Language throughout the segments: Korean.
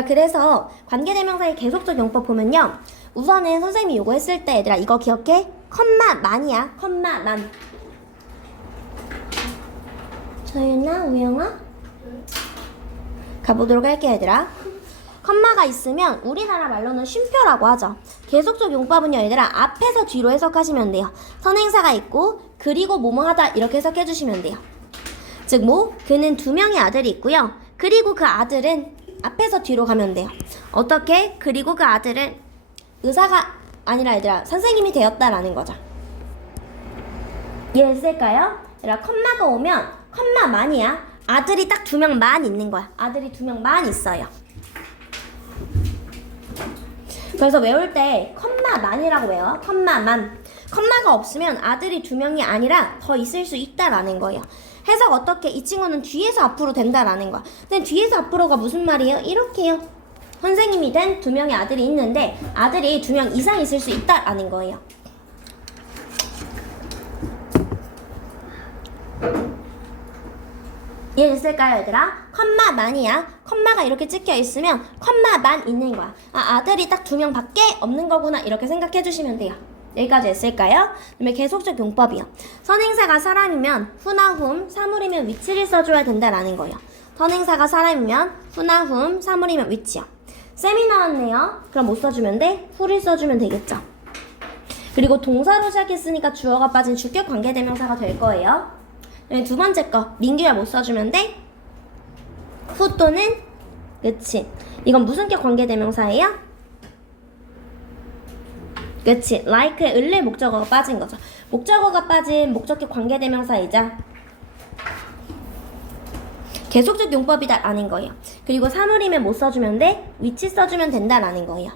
그래서 관계대명사의 계속적 용법 보면요. 우선은 선생님이 요거 했을 때 얘들아 이거 기억해? 컴마 만이야. 컴마 만. 저윤아, 우영아? 가보도록 할게 얘들아. 컴마가 있으면 우리나라 말로는 쉼표라고 하죠. 계속적 용법은요 얘들아 앞에서 뒤로 해석하시면 돼요. 선행사가 있고 그리고 뭐뭐 하다 이렇게 해석해 주시면 돼요. 즉 뭐 그는 2명의 아들이 있고요. 그리고 그 아들은 앞에서 뒤로 가면 돼요. 어떻게? 그리고 그 아들은 의사가 아니라 얘들아 선생님이 되었다라는 거죠. 이해했을까요? 얘들아 컴마가 오면 컴마만이야. 아들이 딱 2명만 있는 거야. 아들이 2명만 있어요. 그래서 외울 때 컴마만이라고 외워. 컴마만. 컴마가 없으면 아들이 2명이 아니라 더 있을 수 있다라는 거예요. 해석 어떻게? 이 친구는 뒤에서 앞으로 된다라는 거야. 근데 뒤에서 앞으로가 무슨 말이에요? 이렇게요. 선생님이 된 2명의 아들이 있는데 아들이 2명 이상 있을 수 있다라는 거예요. 이해됐을까요 얘들아? 컴마만이야. 컴마가 이렇게 찍혀 있으면 컴마만 있는 거야. 아들이 딱 2명 밖에 없는 거구나 이렇게 생각해 주시면 돼요. 여기까지 했을까요? 그다음에 계속적 용법이요. 선행사가 사람이면 후나 훔, 사물이면 위치를 써줘야 된다라는 거예요. 선행사가 사람이면 후나 훔, 사물이면 위치요. 쌤이 나왔네요. 그럼 뭐 써주면 돼? 후를 써주면 되겠죠. 그리고 동사로 시작했으니까 주어가 빠진 주격 관계대명사가 될 거예요. 두 번째 거 민규야 못 써주면 돼? 후 또는 그치. 이건 무슨 격 관계대명사예요? 그치. like의 을의 목적어가 빠진 거죠. 목적어가 빠진 목적격 관계대명사이자 계속적 용법이다 라는 거예요. 그리고 사물이면 못 써주면 돼? 위치 써주면 된다 라는 거예요.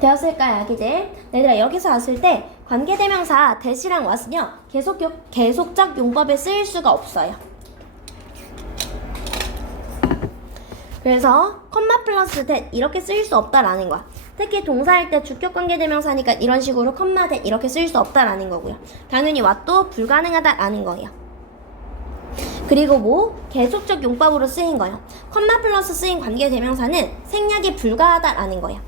되었을까요 아기들? 얘들아 여기서 왔을 때 관계대명사 대시랑 왓은요 계속적 용법에 쓰일 수가 없어요. 그래서 컴마 플러스 that 이렇게 쓰일 수 없다라는 거야. 특히 동사할 때 주격 관계대명사니까 이런 식으로 컴마 that 이렇게 쓰일 수 없다라는 거고요. 당연히 what도 불가능하다라는 거예요. 그리고 뭐 계속적 용법으로 쓰인 거예요. 컴마 플러스 쓰인 관계대명사는 생략이 불가하다라는 거예요.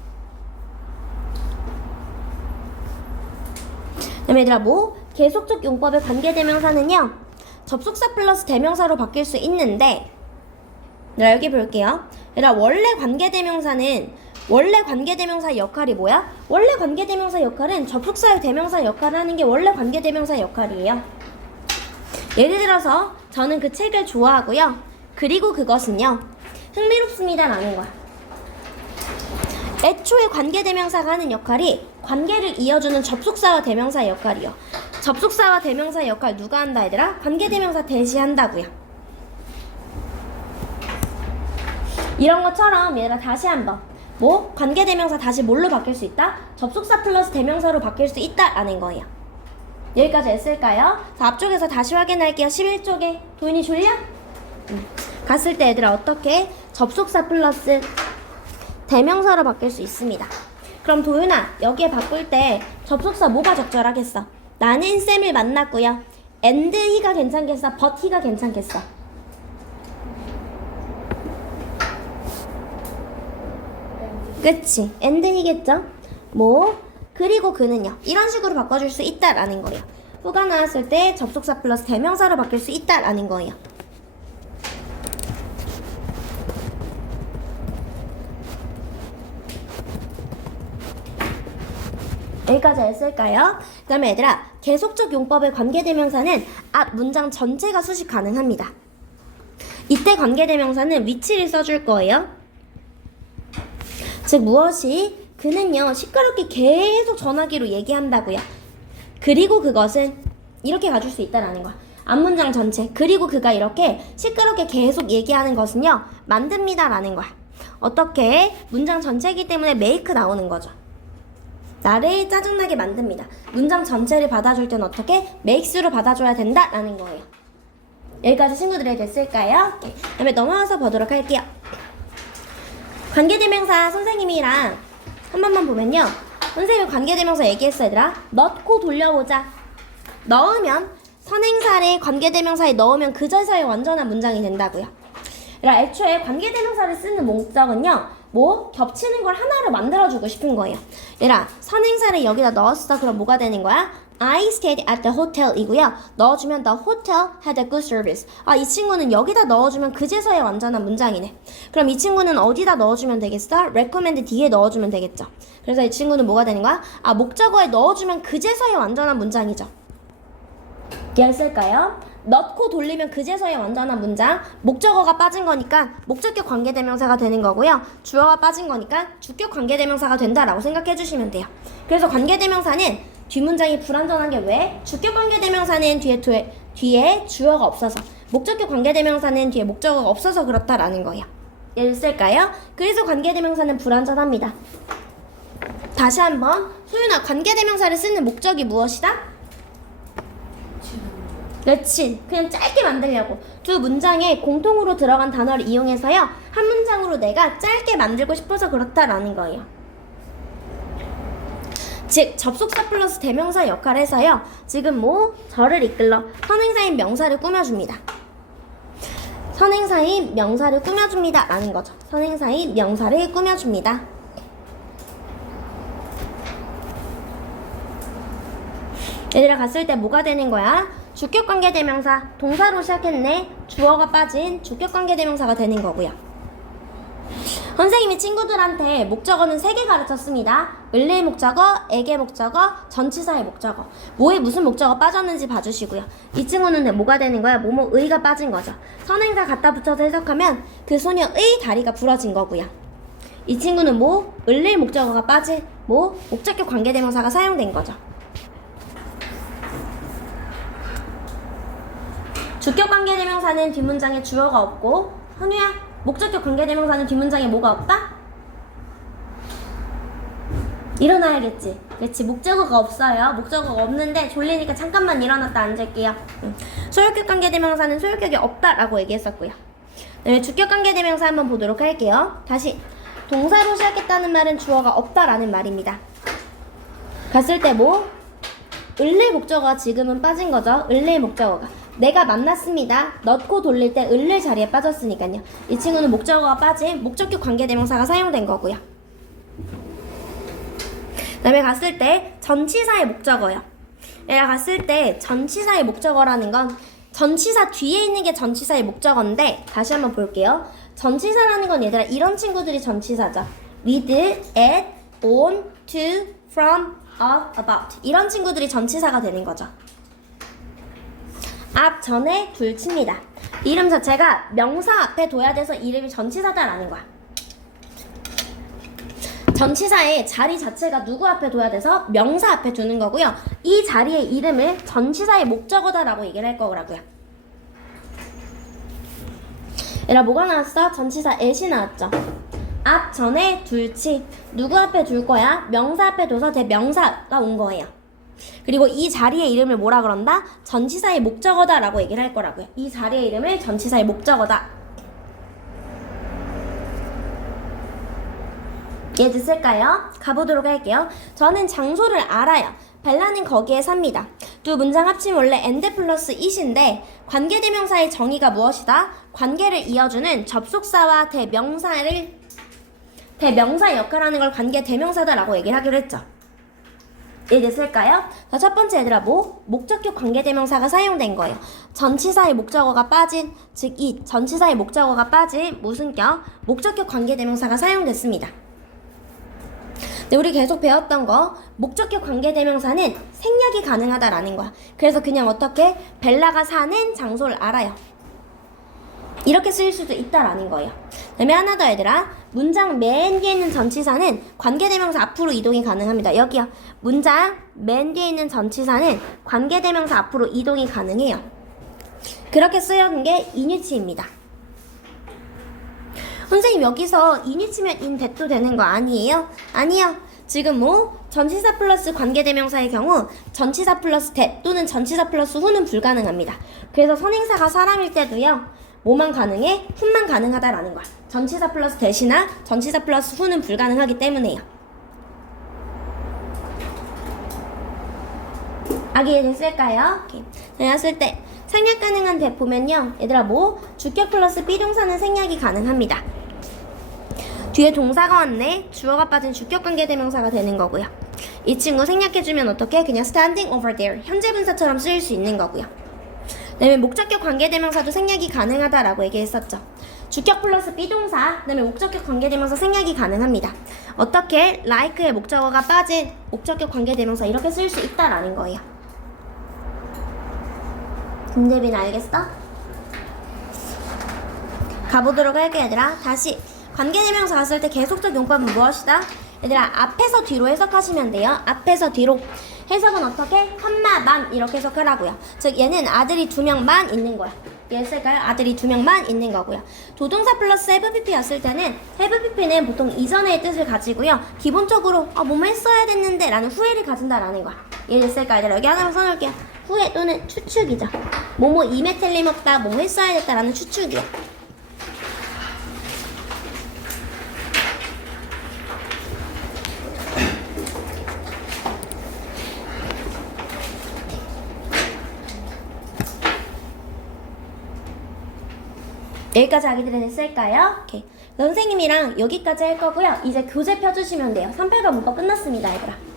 그다음에 얘들아 뭐 계속적 용법의 관계대명사는요 접속사 플러스 대명사로 바뀔 수 있는데 여기 볼게요. 얘들아 원래 관계대명사의 역할이 뭐야? 원래 관계대명사 역할은 접속사의 대명사 역할을 하는 게 원래 관계대명사 역할이에요. 예를 들어서 저는 그 책을 좋아하고요. 그리고 그것은요 흥미롭습니다 라는 거야. 애초에 관계대명사가 하는 역할이 관계를 이어주는 접속사와 대명사의 역할이요. 접속사와 대명사의 역할 누가 한다 얘들아? 관계대명사 대시한다고요. 이런 것처럼 얘들아 다시 한번 뭐? 관계대명사 다시 뭘로 바뀔 수 있다? 접속사 플러스 대명사로 바뀔 수 있다라는 거예요. 여기까지 했을까요? 자, 앞쪽에서 다시 확인할게요. 11쪽에 도인이 졸려? 갔을 때 얘들아 어떻게? 접속사 플러스 대명사로 바뀔 수 있습니다. 그럼 도윤아 여기에 바꿀 때 접속사 뭐가 적절하겠어? 나는 쌤을 만났고요. and he가 괜찮겠어? but he가 괜찮겠어? 그치? and he겠죠? 뭐 그리고 그는요 이런 식으로 바꿔줄 수 있다라는 거예요. 후가 나왔을 때 접속사 플러스 대명사로 바뀔 수 있다라는 거예요. 여기까지 했을까요? 그 다음에 얘들아 계속적 용법의 관계대명사는 앞 문장 전체가 수식 가능합니다. 이때 관계대명사는 위치를 써줄 거예요. 즉 무엇이? 그는요 시끄럽게 계속 전화기로 얘기한다고요. 그리고 그것은 이렇게 가줄 수 있다라는 거야. 앞문장 전체 그리고 그가 이렇게 시끄럽게 계속 얘기하는 것은요 만듭니다 라는 거야. 어떻게? 문장 전체이기 때문에 make 나오는 거죠. 나를 짜증나게 만듭니다. 문장 전체를 받아줄 땐 어떻게? makes로 받아줘야 된다라는 거예요. 여기까지 친구들이 됐을까요? 그 다음에 넘어와서 보도록 할게요. 관계대명사 선생님이랑 한 번만 보면요. 선생님이 관계대명사 얘기했어 얘들아. 넣고 돌려보자. 넣으면 선행사를 관계대명사에 넣으면 그 절사의 완전한 문장이 된다고요. 그러니까 애초에 관계대명사를 쓰는 목적은요, 뭐 겹치는 걸 하나로 만들어주고 싶은 거예요. 얘들아, 선행사를 여기다 넣었어. 그럼 뭐가 되는 거야? I stayed at the hotel 이고요. 넣어주면 the hotel had a good service. 아, 이 친구는 여기다 넣어주면 그제서야 완전한 문장이네. 그럼 이 친구는 어디다 넣어주면 되겠어? recommend 뒤에 넣어주면 되겠죠. 그래서 이 친구는 뭐가 되는 거야? 아, 목적어에 넣어주면 그제서야 완전한 문장이죠. 이해했을까요? 넣고 돌리면 그제서야 완전한 문장. 목적어가 빠진 거니까 목적격 관계대명사가 되는 거고요. 주어가 빠진 거니까 주격 관계대명사가 된다라고 생각해 주시면 돼요. 그래서 관계대명사는 뒷문장이 불완전한 게 왜? 주격 관계대명사는 뒤에 주어가 없어서, 목적격 관계대명사는 뒤에 목적어가 없어서 그렇다라는 거예요. 이해했을까요? 그래서 관계대명사는 불완전합니다. 다시 한번, 소윤아, 관계대명사를 쓰는 목적이 무엇이다? 그렇지. 그냥 짧게 만들려고. 두 문장에 공통으로 들어간 단어를 이용해서요, 한 문장으로 내가 짧게 만들고 싶어서 그렇다라는 거예요. 즉, 접속사 플러스 대명사 역할을 해서요, 지금 뭐 저를 이끌러 선행사인 명사를 꾸며줍니다. 선행사인 명사를 꾸며줍니다 라는 거죠. 선행사인 명사를 꾸며줍니다. 얘들아, 갔을 때 뭐가 되는 거야? 주격관계대명사, 동사로 시작했네. 주어가 빠진 주격관계대명사가 되는 거고요. 선생님이 친구들한테 목적어는 3개 가르쳤습니다. 을의 목적어, 에게 목적어, 전치사의 목적어. 뭐에 무슨 목적어 빠졌는지 봐주시고요. 이 친구는 뭐가 되는 거야? 뭐뭐의가 빠진 거죠. 선행사 갖다 붙여서 해석하면 그 소녀의 다리가 부러진 거고요. 이 친구는 뭐? 을의 목적어가 빠진 뭐? 목적격 관계대명사가 사용된 거죠. 주격 관계대명사는 뒷문장에 주어가 없고, 현우야, 목적격 관계대명사는 뒷문장에 뭐가 없다? 일어나야겠지. 그렇지, 목적어가 없어요. 목적어가 없는데 졸리니까 잠깐만 일어났다 앉을게요. 소유격 관계대명사는 소유격이 없다라고 얘기했었고요. 네, 주격 관계대명사 한번 보도록 할게요. 다시, 동사로 시작했다는 말은 주어가 없다라는 말입니다. 갔을 때 뭐? 을의 목적어가 지금은 빠진 거죠. 을의 목적어가. 내가 만났습니다. 넣고 돌릴 때 을의 자리에 빠졌으니까요. 이 친구는 목적어가 빠진 목적격 관계대명사가 사용된 거고요. 그 다음에 갔을 때 전치사의 목적어요. 얘가 갔을 때 전치사의 목적어라는 건 전치사 뒤에 있는 게 전치사의 목적어인데, 다시 한번 볼게요. 전치사라는 건 얘들아 이런 친구들이 전치사죠. with, at, on, to, from, of, about 이런 친구들이 전치사가 되는 거죠. 앞, 전에, 둘 칩니다. 이름 자체가 명사 앞에 둬야 돼서 이름이 전치사다라는 거야. 전치사의 자리 자체가 누구 앞에 둬야 돼서 명사 앞에 두는 거고요. 이 자리의 이름을 전치사의 목적어다라고 얘기를 할 거라고요. 얘들아, 뭐가 나왔어? 전치사 at이 나왔죠. 앞, 전에, 둘, 치. 누구 앞에 둘 거야? 명사 앞에 둬서 대명사가 온 거예요. 그리고 이 자리의 이름을 뭐라 그런다? 전치사의 목적어다 라고 얘기를 할 거라고요. 이 자리의 이름을 전치사의 목적어다. 이해됐을까요? 가보도록 할게요. 저는 장소를 알아요. 벨라는 거기에 삽니다. 두 문장 합치면 원래 and 플러스 it인데 관계대명사의 정의가 무엇이다? 관계를 이어주는 접속사와 대명사 역할하는 걸 관계대명사다 라고 얘기를 하기로 했죠. 이해됐을까요? 자, 첫 번째 얘들아, 뭐? 목적격 관계대명사가 사용된 거예요. 전치사의 목적어가 빠진, 즉 이 전치사의 목적어가 빠진 무슨 격? 목적격 관계대명사가 사용됐습니다. 네, 우리 계속 배웠던 거, 목적격 관계대명사는 생략이 가능하다라는 거야. 그래서 그냥 어떻게? 벨라가 사는 장소를 알아요. 이렇게 쓰일 수도 있다라는 거예요. 그다음에 하나 더 얘들아, 문장 맨 뒤에 있는 전치사는 관계대명사 앞으로 이동이 가능합니다. 여기요. 문장 맨 뒤에 있는 전치사는 관계대명사 앞으로 이동이 가능해요. 그렇게 쓰여진 게 인유치입니다. 선생님, 여기서 인유치면 in that도 되는 거 아니에요? 아니요. 지금 뭐 전치사 플러스 관계대명사의 경우 전치사 플러스 that 또는 전치사 플러스 who는 불가능합니다. 그래서 선행사가 사람일 때도요, 뭐만 가능해? who만 가능하다라는 거야. 전치사 플러스 that이나 전치사 플러스 who는 불가능하기 때문에요. 이해됐을까요? 이렇게 했을 때 생략 가능한 대 보면요. 얘들아 뭐? 주격 플러스 비동사는 생략이 가능합니다. 뒤에 동사가 왔네. 주어가 빠진 주격 관계대명사가 되는 거고요. 이 친구 생략해주면 어떻게? 그냥 standing over there. 현재 분사처럼 쓰일 수 있는 거고요. 그다음에 목적격 관계대명사도 생략이 가능하다라고 얘기했었죠. 주격 플러스 비동사, 그다음에 목적격 관계대명사 생략이 가능합니다. 어떻게? like의 목적어가 빠진 목적격 관계대명사 이렇게 쓸 수 있다라는 거예요. 김대빈 알겠어? 가보도록 할게 얘들아. 다시 관계대명사가 쓸 때 계속적 용법은 무엇이다? 얘들아 앞에서 뒤로 해석하시면 돼요. 앞에서 뒤로. 해석은 어떻게? 컴마만 이렇게 해석하라고요. 즉 얘는 아들이 2명만 있는 거야. 이해했을까요? 아들이 2명만 있는 거고요. 조동사 플러스 have pp였을 때는 have pp는 보통 이전의 뜻을 가지고요. 기본적으로 뭐뭐 했어야 됐는데 라는 후회를 가진다라는 거야. 이해했을까요? 얘들아 여기 하나만 써놓을게요. 후회 또는 추측이죠. 뭐뭐 임에 틀림없다, 뭐뭐 했어야 됐다라는 추측이야. 여기까지 아기들은 했을까요? 오케이. 선생님이랑 여기까지 할 거고요. 이제 교재 펴주시면 돼요. 3, 8과 문법 끝났습니다, 얘들아.